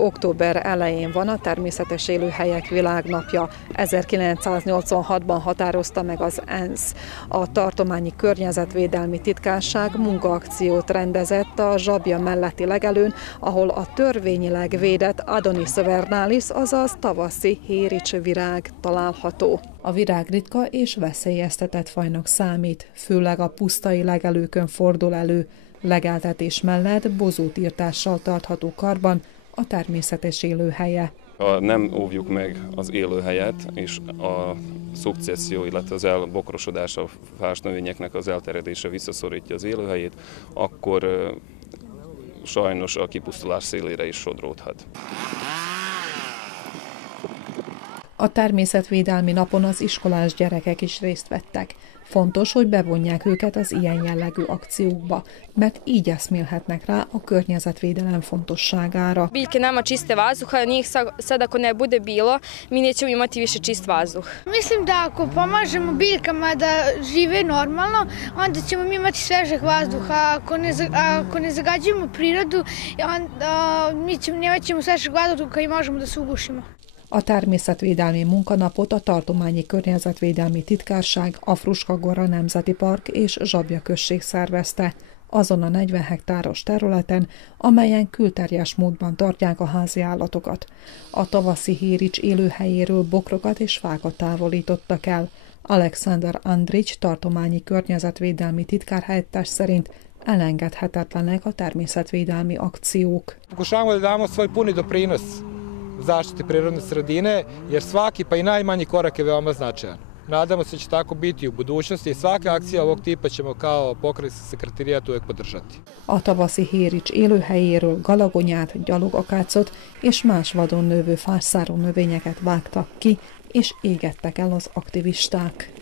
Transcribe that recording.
október elején van a Természetes Élőhelyek Világnapja. 1986-ban határozta meg az ENSZ. A Tartományi Környezetvédelmi Titkárság munkaakciót rendezett a Zsabja melletti legelőn, ahol a törvényileg védett Adonis vernalis, azaz tavaszi héricsvirág található. A virág ritka és veszélyeztetett fajnak számít, főleg a pusztai legelőkön fordul elő. Legeltetés mellett bozótírtással tartható karban a természetes élőhelye. Ha nem óvjuk meg az élőhelyet, és a szukcesszió, illetve az elbokrosodás, a fásnövényeknek az elterjedése visszaszorítja az élőhelyét, akkor sajnos a kipusztulás szélére is sodródhat. A természetvédelmi napon az iskolás gyerekek is részt vettek. Fontos, hogy bevonják őket az ilyen jellegű akciókba, mert így eszmélhetnek rá a környezetvédelem fontosságára. Biljke nema čiste vazduha, njih sad ako ne bude bilo, mi nećemo imati više čist vazduh. Mislim da ako pomažemo biljkama da žive normalno, onda ćemo mi imati svežeg vazduha. Ako ne zagađujemo prirodu, mi nećemo svežeg vazduha i možemo da se ugušimo. A természetvédelmi munkanapot a Tartományi Környezetvédelmi Titkárság, a Fruska-Gora Nemzeti Park és Zsabja község szervezte, azon a 40 hektáros területen, amelyen külterjes módban tartják a házi állatokat. A tavaszi hérics élőhelyéről bokrokat és fákat távolítottak el. Alexander Andrić, tartományi környezetvédelmi titkárhelyettes szerint elengedhetetlenek a természetvédelmi akciók. Pokušavamo da damo svoj puni doprinos zaštiti prirodne sredine, jer svaki pa i najmanji korak je veoma značajan. Nadamo se da će tako biti u budućnosti i svaka akcija ovog tipa ćemo kao pokrajinski sekretarijat uvek podržati. A tavaszi hérics élőhelyéről galagonyát, gyalogakácot és más vadon növő fászáró növényeket vágtak ki, és égettek el az aktivisták.